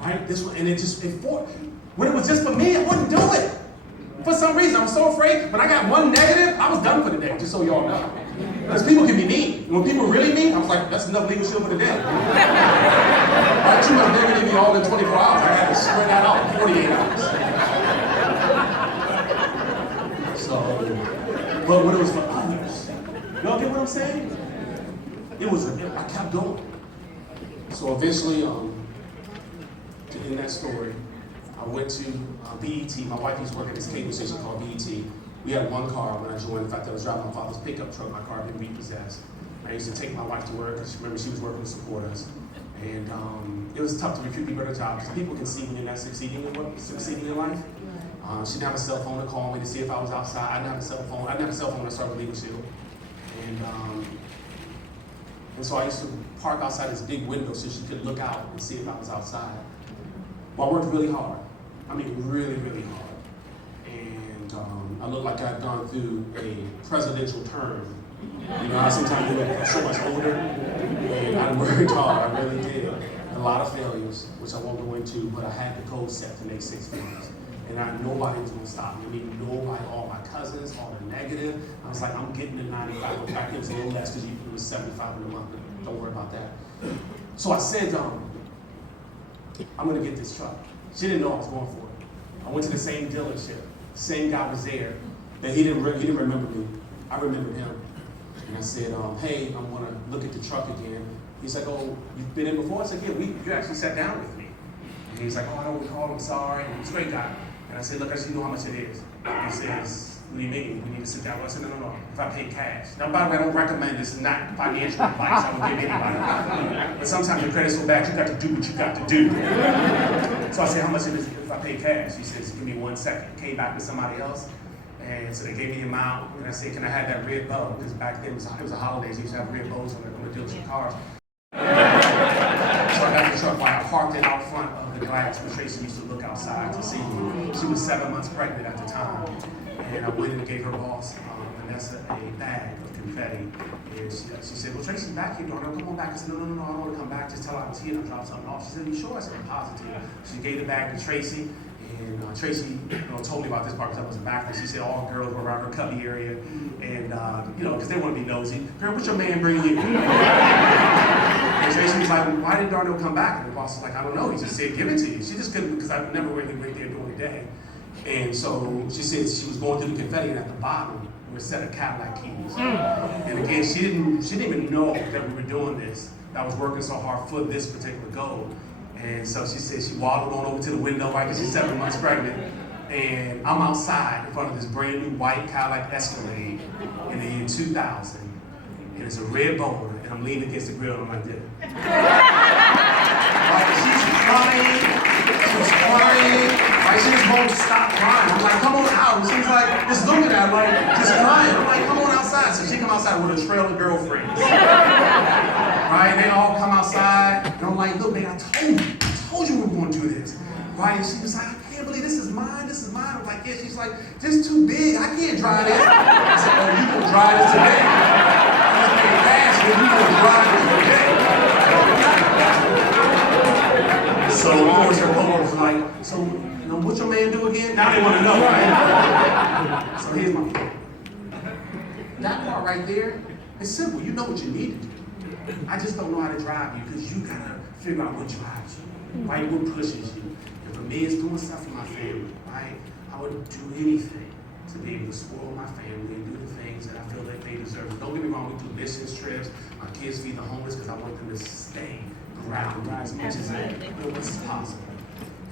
right? This one, and when it was just for me, I wouldn't do it. For some reason, I was so afraid. When I got one negative, I was done for the day, just so y'all know. Because people can be mean. And when people really mean, I was like, that's enough leadership for the day. Right? Too much negativity all in 24 hours. I had to spread that out in 48 hours. So, but when it was for others, y'all get what I'm saying? I kept going. So eventually, to end that story, I went to BET. My wife used to work at this cable station called BET. We had one car when I joined. In fact, I was driving my father's pickup truck. My car had been repossessed. I used to take my wife to work because remember she was working to support us. And it was tough to recruit people to a job because people can see when you're not succeeding in life. She didn't have a cell phone to call me to see if I was outside. I didn't have a cell phone. I didn't have a cell phone when I started with Legal Shield. And so I used to park outside this big window so she could look out and see if I was outside. Well, I worked really hard. I mean, really, really hard. And I looked like I'd gone through a presidential term. You know, sometimes you look so much older. And I worked hard, I really did. A lot of failures, which I won't go into, but I had the goal set to make six figures. And nobody was gonna stop me. I mean, nobody, all my cousins, all the negative. I was like, I'm getting to 95. But back then it was a little less because it was 75 in a month. Don't worry about that. So I said, I'm gonna get this truck. She didn't know I was going for it. I went to the same dealership. Same guy was there. But he didn't remember me. I remembered him. And I said, hey, I'm gonna look at the truck again. He's like, oh, you've been in before? I said, yeah, you actually sat down with me. And he's like, oh, I don't recall, I'm sorry. And he's a great guy. And I said, look, I just know how much it is. He says, what do you mean? We need to sit down. I said, no. If I pay cash. Now, by the way, I don't recommend this. It's not financial advice I would give anybody. But sometimes your credit's so bad, you got to do what you got to do. So I said, how much it is if I pay cash? He says, give me 1 second. Came back with somebody else. And so they gave me the amount. And I said, can I have that red bow? Because back then it was a holidays. You used to have red bows on the dealership cars. So I got the truck while I parked it out front of the glass where Tracy used to look outside to see me. She was 7 months pregnant at the time. And I went in and gave her boss and that's a bag of confetti. And she said, well, Tracy's back here, Darnell, come on back. I said, no, I don't want to come back. Just tell her I was here and I dropped something off. She said, you sure? I said, I'm positive. She gave the bag to Tracy. And Tracy, told me about this part because I wasn't back there. She said all girls were around her cubby area, and because they want to be nosy. Girl, what's your man bringing you? And Tracy was like, why did Darnell come back? And the boss was like, I don't know. He just said, give it to you. She just couldn't, because I never really went there during the day. And so she said she was going through the confetti, and at the bottom were a set of Cadillac keys. And again, she didn't even know that we were doing this. That I was working so hard for this particular goal. And so she said she waddled on over to the window, right, because she's 7 months pregnant. And I'm outside in front of this brand new white Cadillac Escalade in the year 2000. And it's a red Bowler, and I'm leaning against the grill, and I'm like this. Right, she's crying. She was crying. Right, she just won't stop crying. I'm like, come on out. And she's like, just looking at her, like, just crying. I'm like, come on outside. So she come outside with a trail of girlfriends. Right, they all come outside, and I'm like, look, man, I told you we were going to do this. Right, and she was like, I can't believe this is mine. I'm like, yeah. She's like, this is too big. I can't dry this. I said, oh, you can dry this today. It's being fast, but you can dry this today. So, of course, her co-workers were like, so, what's your man do again? Now they want to know, right? So here's my point. That part right there, it's simple. You know what you need to do. I just don't know how to drive you because you gotta figure out what drives you, right? What pushes you. And for me, it's doing stuff for my family, right? I would do anything to be able to spoil my family and do the things that I feel like they deserve. Don't get me wrong, we do missions trips. My kids feed the homeless because I want them to stay grounded as much as possible.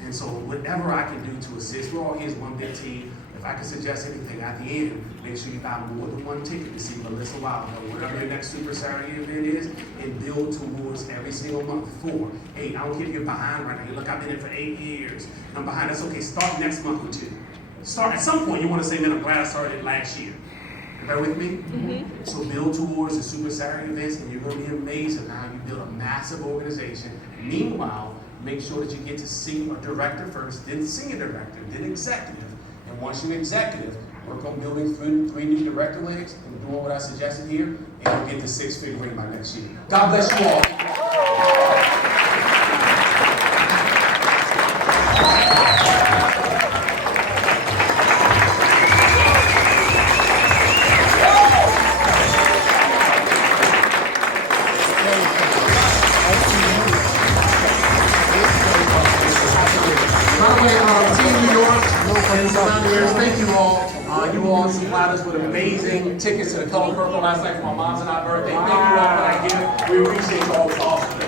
And so whatever I can do to assist, we're all here as one big team. If I can suggest anything at the end, make sure you buy more than one ticket to see Melissa Wilder, whatever your next Super Saturday event is, and build towards every single month. 4, 8. I don't care if you're behind right now. You look, I've been in for 8 years, and I'm behind. That's okay. Start next month with 2. Start at some point. You want to say, man, I'm glad I started last year. Everybody with me? Mm-hmm. So build towards the Super Saturday events, and you're going to be amazed at how you build a massive organization. Meanwhile, make sure that you get to see a director first, then senior director, then executive. And once you're executive, work on building 3 new director legs and doing what I suggested here, and you'll get to 6-figure in by next year. God bless you all. Thank you all. You all supplied us with amazing tickets to the Color Purple last night for my mom's and our birthday. Thank you all for that gift. We appreciate you all. It's awesome.